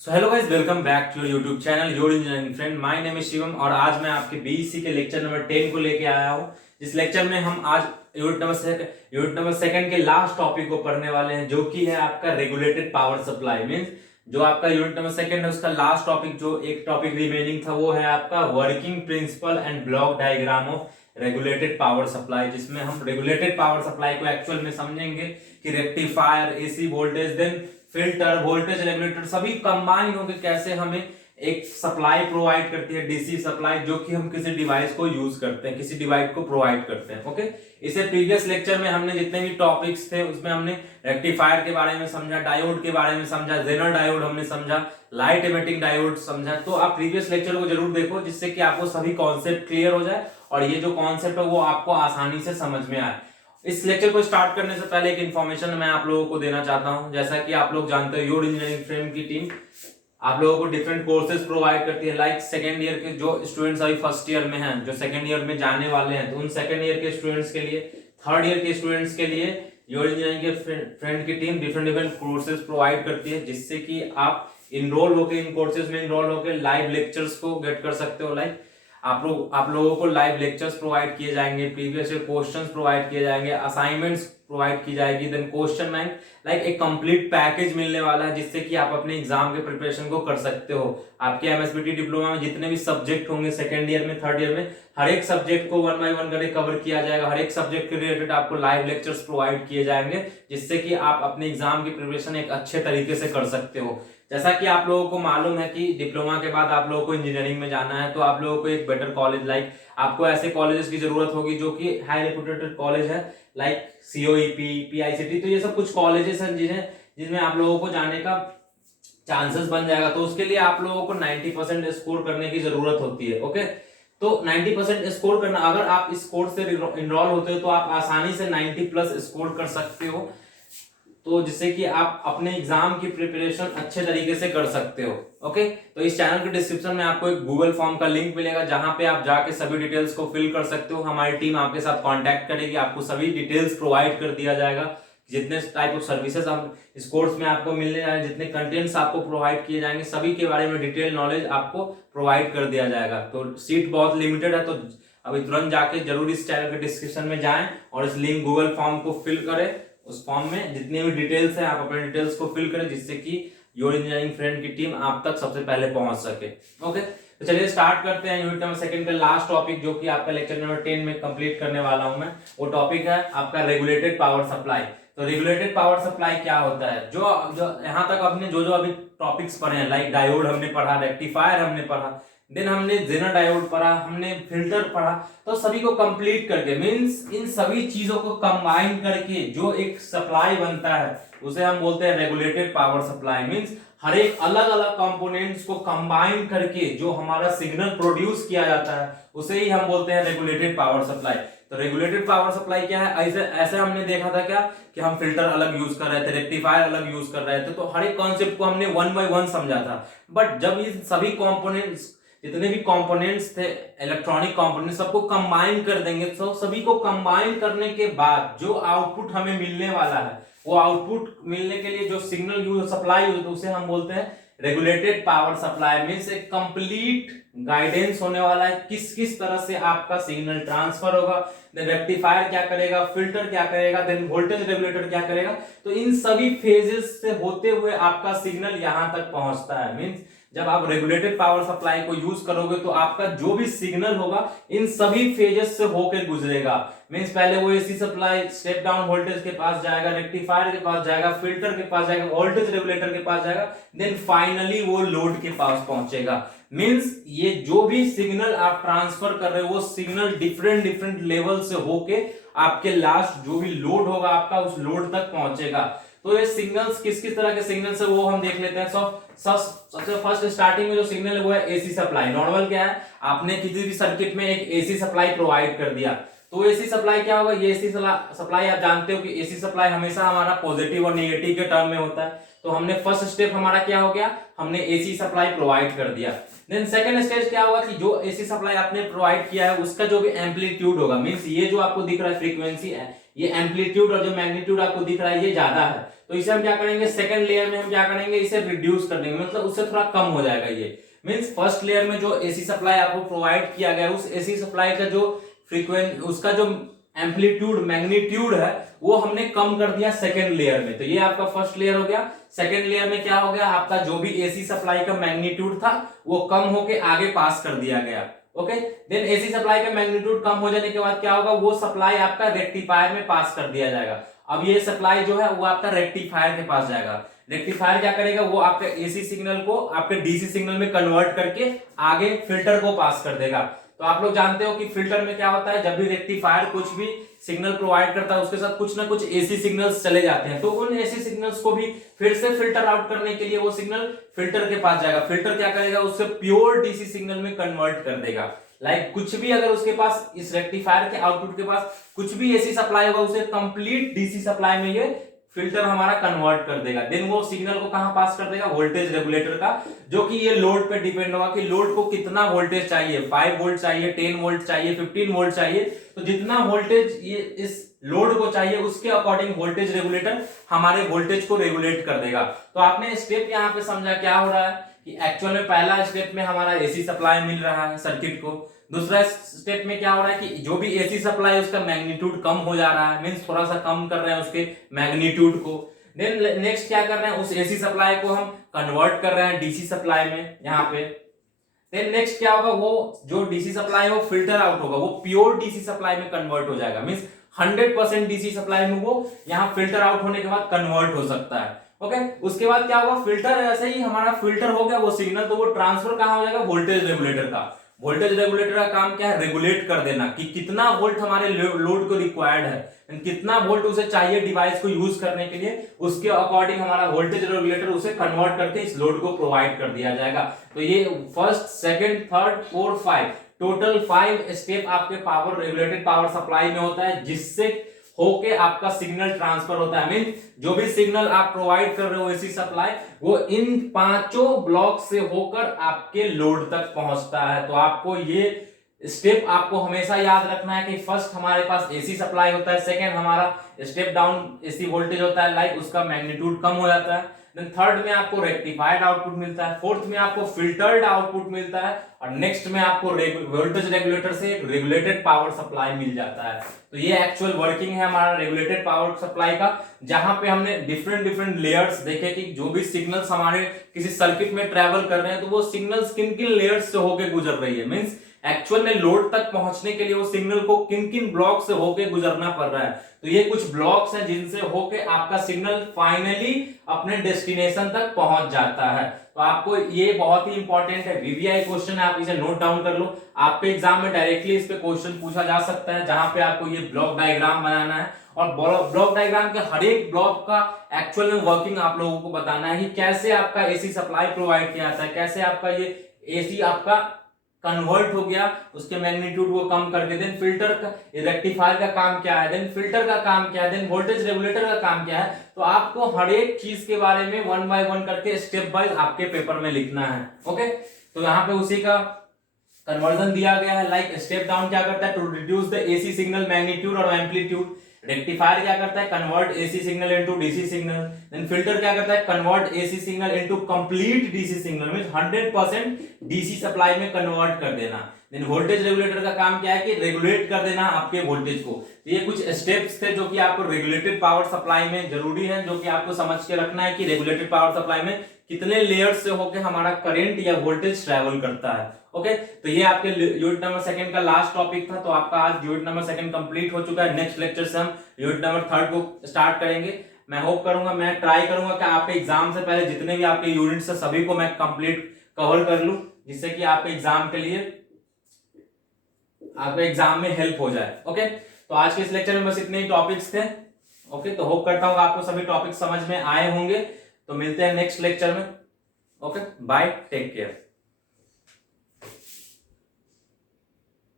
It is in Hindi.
So hello guys, welcome back to your YouTube channel your engineering friend. My name is Shivam और आज मैं आपके बीईसी के लेक्चर नंबर 10 को लेके आया हूँ। जिस लेक्चर में हम आज यूनिट नंबर सेकंड के लास्ट टॉपिक को पढ़ने वाले हैं, जो कि है आपका रेगुलेटेड पावर सप्लाई। मींस जो आपका यूनिट नंबर सेकंड है उसका लास्ट टॉपिक, जो एक टॉपिक रिमेनिंग था, वो है आपका working principle and block diagram of regulated power supply, जिसमें हम रेगुलेटेड पावर सप्लाई को एक्चुअल में समझेंगे कि rectifier, AC voltage, then filter, voltage regulator सभी कंबाइन होकर कैसे हमें एक सप्लाई प्रोवाइड करती है, डीसी सप्लाई, जो कि हम किसी डिवाइस को यूज करते हैं, किसी डिवाइस को प्रोवाइड करते हैं। ओके, इसे प्रीवियस लेक्चर में हमने जितने भी टॉपिक्स थे उसमें हमने रेक्टिफायर के बारे में समझा, डायोड के बारे में समझा, जेनर डायोड हमने समझा, लाइट एमिटिंग डायोड समझा। तो आप प्रीवियस लेक्चर को जरूर देखो, जिससे कि आपको सभी कॉन्सेप्ट क्लियर हो जाए और ये जो कॉन्सेप्ट है वो आपको आसानी से समझ में आए। इस लेक्चर को स्टार्ट करने से पहले एक इन्फॉर्मेशन मैं आप लोगों को देना चाहता हूं। जैसा कि आप लोग जानते हो, योर इंजीनियरिंग फ्रेम की टीम आप लोगों को डिफरेंट कोर्सेज प्रोवाइड करती है। लाइक सेकेंड ईयर के जो स्टूडेंट्स अभी फर्स्ट ईयर में हैं, जो सेकेंड ईयर में जाने वाले हैं, तो उन सेकेंड ईयर के स्टूडेंट्स के लिए, थर्ड ईयर के स्टूडेंट्स के लिए योर इंजीनियरिंग के फ्रेंड की टीम डिफरेंट कोर्सेज प्रोवाइड करती है, जिससे कि आप इनरोल होकर इन कोर्सेज में इनरोल होकर लाइव लेक्चर्स को गेट कर सकते हो। लाइक आप लोगों को लाइव लेक्चर्स प्रोवाइड किए जाएंगे, प्रीवियस ईयर क्वेश्चंस प्रोवाइड किए जाएंगे, असाइनमेंट्स प्रोवाइड की जाएगी, देन क्वेश्चन बैंक, लाइक एक कंप्लीट पैकेज मिलने वाला है, जिससे कि आप अपने एग्जाम के प्रिपरेशन को कर सकते हो। आपके एमएसबीटी डिप्लोमा में जितने भी सब्जेक्ट होंगे सेकंड ईयर में, थर्ड ईयर में, हर एक सब्जेक्ट को 1 बाय 1 करके कवर किया जाएगा। हर एक सब्जेक्ट के रिलेटेड आपको लाइव लेक्चर्स प्रोवाइड किए जाएंगे, जिससे कि आप अपने एग्जाम की प्रिपरेशन एक अच्छे तरीके से कर सकते हो। जैसा कि आप लोगों को मालूम है कि डिप्लोमा के बाद आप लोगों को इंजीनियरिंग में जाना है, तो आप लोगों को एक बेटर कॉलेज, लाइक आपको ऐसे कॉलेजेस की जरूरत होगी जो कि हाई रेपुटेड कॉलेज है, लाइक सीओईपी, पीआईसीटी। तो ये सब कुछ कॉलेजेस हैं जिनमें आप लोगों को जाने का चांसेस बन जाएगा। तो उसके लिए आप लोगों को 90% स्कोर करने की जरूरत होती है। ओके, तो 90% स्कोर करना, अगर आप इस कोर्स से इनरोल होते हो तो आप आसानी से 90+ स्कोर कर सकते हो, तो जिससे कि आप अपने एग्जाम की प्रिपरेशन अच्छे तरीके से कर सकते हो। ओके, तो इस चैनल के डिस्क्रिप्शन में आपको एक गूगल फॉर्म का लिंक मिलेगा, जहां पे आप जाके सभी डिटेल्स को फिल कर सकते हो। हमारी टीम आपके साथ कांटेक्ट करेगी, आपको सभी डिटेल्स प्रोवाइड कर दिया जाएगा। जितने टाइप ऑफ सर्विसेज हम इस कोर्स में आपको मिलने जाएंगे, जितने कंटेंट्स आपको प्रोवाइड किए जाएंगे, सभी के बारे में डिटेल नॉलेज आपको प्रोवाइड कर दिया जाएगा। तो सीट बहुत लिमिटेड है, तो अभी तुरंत जाके जरूर इस चैनल के डिस्क्रिप्शन में जाएं और इस लिंक गूगल फॉर्म को फिल करें। उस फॉर्म में जितने भी डिटेल्स हैं आप अपने डिटेल्स को फिल करें, जिससे कि योर इंजीनियरिंग फ्रेंड की टीम आप तक सबसे पहले पहुंच सके। ओके, तो चलिए स्टार्ट करते हैं यूनिट नंबर सेकंड का लास्ट टॉपिक, जो कि आपका लेक्चर नंबर 10 में कंप्लीट करने वाला हूं मैं। वो टॉपिक है आपका रेगुलेटेड पावर सप्लाई। तो रेगुलेटेड पावर सप्लाई क्या होता है? जो जो यहाँ तक आपने जो जो अभी टॉपिक्स पढ़े हैं, लाइक डायोड हमने पढ़ा, रेक्टिफायर हमने पढ़ा, देन हमने जेनर डायोड पढ़ा, हमने फिल्टर पढ़ा, तो सभी को कंप्लीट करके, मींस इन सभी चीजों को कंबाइन करके जो एक सप्लाई बनता है, उसे हम बोलते हैं रेगुलेटेड पावर सप्लाई। मींस हर एक अलग अलग कंपोनेंट्स को कंबाइन करके जो हमारा सिग्नल प्रोड्यूस किया जाता है, उसे ही हम बोलते हैं रेगुलेटेड पावर सप्लाई। तो रेगुलेटेड पावर सप्लाई क्या है? ऐसे ऐसे हमने देखा था क्या कि हम फिल्टर अलग यूज कर रहे थे, रेक्टिफायर अलग यूज कर रहे थे, तो हर एक कॉन्सेप्ट को हमने 1 बाय 1 समझा था। बट जब ये सभी कंपोनेंट्स, जितने भी कंपोनेंट्स थे, इलेक्ट्रॉनिक कंपोनेंट्स, सबको कंबाइन कर देंगे, तो सभी को कंबाइन करने के बाद जो आउटपुट हमें मिलने वाला है, वो आउटपुट मिलने के लिए जो सिग्नल यूज सप्लाई यूज, उसे हम बोलते हैं रेगुलेटेड पावर सप्लाई। मींस एक कंप्लीट गाइडेंस होने वाला है, किस किस तरह से आपका सिग्नल ट्रांसफर होगा, देन रेक्टिफायर क्या करेगा, फिल्टर क्या करेगा, देन वोल्टेज रेगुलेटर क्या करेगा। तो इन सभी फेजेस से होते हुए आपका सिग्नल यहां तक पहुंचता है। मींस जब आप रेगुलेटेड पावर सप्लाई को यूज करोगे तो आपका जो भी सिग्नल होगा इन सभी फेजेस से होकर गुजरेगा। मींस पहले वो AC supply step down voltage के पास जाएगा, रेक्टिफायर के पास जाएगा, फिल्टर के पास जाएगा, वोल्टेज रेगुलेटर के पास जाएगा, देन फाइनली वो लोड के पास पहुंचेगा। मींस ये जो भी सिग्नल आप ट्रांसफर कर रहे हो, वो सिग्नल डिफरेंट डिफरेंट लेवल से होके आपके लास्ट जो भी लोड होगा आपका, उस लोड तक पहुंचेगा। तो ये सिग्नल्स किस किस तरह के सिग्नल्स है वो हम देख लेते हैं। सबसे फर्स्ट स्टार्टिंग में जो सिग्नल है वो है एसी सप्लाई। नॉर्मल क्या है, आपने किसी भी सर्किट में एक एसी सप्लाई प्रोवाइड कर दिया, तो एसी सप्लाई क्या होगा? ये एसी सप्लाई आप जानते हो कि एसी सप्लाई हमेशा हमारा पॉजिटिव और नेगेटिव के टर्म में होता है। तो हमने फर्स्ट स्टेप हमारा क्या हो गया, हमने एसी सप्लाई प्रोवाइड कर दिया। देन सेकंड स्टेज क्या होगा कि जो एसी सप्लाई आपने प्रोवाइड किया है उसका जो भी एम्पलीट्यूड होगा, मींस ये जो आपको दिख रहा है फ्रीक्वेंसी है, ये एम्पलीट्यूड और जो मैग्नीट्यूड आपको दिख रहा है ये ज्यादा है, तो इसे हम क्या करेंगे, सेकंड लेयर में हम क्या करेंगे, इसे रिड्यूस कर देंगे, मतलब उससे थोड़ा कम हो जाएगा। ये मींस फर्स्ट लेयर में जो एसी सप्लाई आपको प्रोवाइड किया गया है, उस एसी सप्लाई का जो फ्रीक्वेंट उसका जो एम्पलीट्यूड मैग्नीट्यूड है वो हमने कम कर दिया सेकंड लेयर में। तो ये आपका फर्स्ट लेयर हो गया। सेकंड लेयर में क्या हो गया, आपका जो भी एसी सप्लाई का मैग्नीट्यूड था वो कम होके आगे पास कर दिया गया। ओके, देन एसी सप्लाई का मैग्नीट्यूड कम हो जाने के बाद क्या होगा, वो सप्लाई आपका रेक्टिफायर में पास कर दिया जाएगा। अब ये सप्लाई जो है वो आपका रेक्टिफायर के पास जाएगा। रेक्टिफायर क्या करेगा, वो आपके एसी सिग्नल को आपके डीसी सिग्नल में कन्वर्ट करके आगे फिल्टर को पास कर देगा। तो आप लोग जानते हो कि फिल्टर में क्या होता है, जब भी रेक्टिफायर कुछ भी सिग्नल प्रोवाइड करता है उसके साथ कुछ ना कुछ एसी सिग्नल्स चले जाते हैं, तो उन एसी सिग्नल्स को भी फिर से फिल्टर आउट करने के लिए वो सिग्नल फिल्टर के पास जाएगा। फिल्टर क्या करेगा, उससे प्योर डीसी सिग्नल में कन्वर्ट कर देगा। लाइक कुछ भी अगर उसके पास इस रेक्टिफायर के आउटपुट के पास कुछ भी एसी सप्लाई होगा उसे कंप्लीट डीसी सप्लाई में ये फिल्टर हमारा कन्वर्ट कर देगा। देन वो सिग्नल को कहां पास कर देगा, वोल्टेज रेगुलेटर का, जो कि ये लोड पे डिपेंड होगा कि लोड को कितना वोल्टेज चाहिए, 5 वोल्ट चाहिए, 10 वोल्ट चाहिए, 15 वोल्ट चाहिए। तो जितना वोल्टेज ये इस लोड को चाहिए उसके अकॉर्डिंग वोल्टेज रेगुलेटर हमारे वोल्टेज को रेगुलेट कर देगा। तो आपने स्टेप यहाँ पे समझा क्या हो रहा है कि एक्चुअल में पहला स्टेप में हमारा एसी सप्लाई मिल रहा है सर्किट को, दूसरा स्टेप में क्या हो रहा है कि जो भी एसी सप्लाई है उसका मैग्नीट्यूड कम हो जा रहा है, मींस थोड़ा सा कम कर रहे हैं उसके मैग्नीट्यूड को। देन नेक्स्ट क्या कर रहे हैं, उस एसी सप्लाई को हम कन्वर्ट कर रहे हैं डीसी सप्लाई में यहाँ पे। देन नेक्स्ट क्या होगा, वो जो डीसी सप्लाई है वो फिल्टर आउट होगा, वो प्योर डीसी सप्लाई में कन्वर्ट हो जाएगा, मींस 100% डीसी सप्लाई में वो यहाँ फिल्टर आउट होने के बाद कन्वर्ट हो सकता है। ओके, उसके बाद क्या होगा, फिल्टर ऐसे ही हमारा फिल्टर हो गया वो सिग्नल, तो वो ट्रांसफर कहां हो जाएगा, वोल्टेज रेगुलेटर का। वोल्टेज रेगुलेटर का काम क्या है, रेगुलेट कर देना कि कितना वोल्ट हमारे लोड को रिक्वायर्ड है, कितना वोल्ट उसे चाहिए डिवाइस को यूज करने के लिए, उसके अकॉर्डिंग हमारा वोल्टेज रेगुलेटर उसे कन्वर्ट करके इस लोड को प्रोवाइड कर दिया जाएगा। तो ये first, second, third, fourth, 5 total 5 step आपके पावर रेगुलेटेड पावर सप्लाई में होता है, जिससे होके आपका सिग्नल ट्रांसफर होता है। मीन जो भी सिग्नल आप प्रोवाइड कर रहे हो एसी सप्लाई, वो इन 5 ब्लॉक से होकर आपके लोड तक पहुंचता है। तो आपको ये स्टेप आपको हमेशा याद रखना है कि फर्स्ट हमारे पास एसी सप्लाई होता है, सेकंड हमारा स्टेप डाउन एसी वोल्टेज होता है, लाइक उसका मैग्नीट्यूड कम हो जाता है। देन थर्ड में आपको रेक्टिफाइड आउटपुट मिलता है, फोर्थ में आपको फिल्टर्ड आउटपुट मिलता है, और नेक्स्ट में आपको वोल्टेज रेगुलेटर से रेगुलेटेड पावर सप्लाई मिल जाता है। तो ये एक्चुअल वर्किंग है हमारा रेगुलेटेड पावर सप्लाई का, जहां पे हमने डिफरेंट लेयर्स देखे कि जो भी सिग्नल्स हमारे किसी सर्किट में ट्रेवल कर रहे हैं तो वो सिग्नल्स किन किन लेयर्स से होके गुजर रही है, मींस एक्चुअल में लोड तक पहुंचने के लिए वो सिग्नल को किन किन ब्लॉक से होके गुजरना पड़ रहा है। तो ये कुछ ब्लॉक्स हैं जिनसे होके आपका सिग्नल फाइनली अपने डेस्टिनेशन तक पहुंच जाता है। तो आपको ये बहुत ही इंपॉर्टेंट है, वीवीआई क्वेश्चन है, आप इसे नोट डाउन कर लो। आपके एग्जाम में डायरेक्टली इस पे क्वेश्चन पूछा जा सकता है, जहां पे आपको ये ब्लॉक डायग्राम बनाना है और ब्लॉक डायग्राम के हर एक ब्लॉक का एक्चुअल में वर्किंग आप लोगों को बताना है कि कैसे आपका एसी सप्लाई प्रोवाइड किया जाता है, कैसे आपका ये एसी आपका कन्वर्ट हो गया, उसके मैग्नीट्यूड को कम करके। देन फिल्टर का, रेक्टिफायर का काम क्या है, देन फिल्टर का काम क्या है, देन वोल्टेज रेगुलेटर का काम क्या है। तो आपको हर एक चीज के बारे में 1 बाय 1 करके स्टेप वाइज आपके पेपर में लिखना है। ओके, तो यहाँ पे उसी का कन्वर्जन दिया गया है। लाइक स्टेप डाउन क्या करता है, to reduce the AC signal magnitude और एम्पलीट्यूड। रेक्टिफायर क्या करता है, convert AC signal into DC signal. Then filter क्या करता है, convert AC signal into complete DC signal, means 100% DC supply में कन्वर्ट कर देना। देन वोल्टेज रेगुलेटर का काम क्या है कि रेगुलेट कर देना आपके वोल्टेज को। तो ये कुछ स्टेप्स थे जो कि आपको रेगुलेटेड पावर सप्लाई में जरूरी है, जो कि आपको समझ के रखना है कि रेगुलेटेड पावर सप्लाई में कितने लेयर्स से होकर हमारा करंट या वोल्टेज ट्रेवल करता है। ओके, तो ये आपके यूनिट नंबर 2 का लास्ट टॉपिक था। तो आपका आज यूनिट नंबर 2 कंप्लीट हो चुका है। नेक्स्ट लेक्चर से हम यूनिट नंबर 3 को स्टार्ट करेंगे। मैं होप करूंगा, मैं ट्राई करूंगा कि आपके एग्जाम से पहले जितने भी आपके यूनिट्स है सभी को मैं कंप्लीट कवर कर लूं, जिससे कि आपके एग्जाम के लिए आपके एग्जाम में हेल्प हो जाए। ओके, तो आज के इस लेक्चर में बस इतने ही टॉपिक्स थे। ओके, तो होप करता हूँ आपको सभी टॉपिक्स समझ में आए होंगे। तो मिलते हैं नेक्स्ट लेक्चर में। Okay, bye, take care.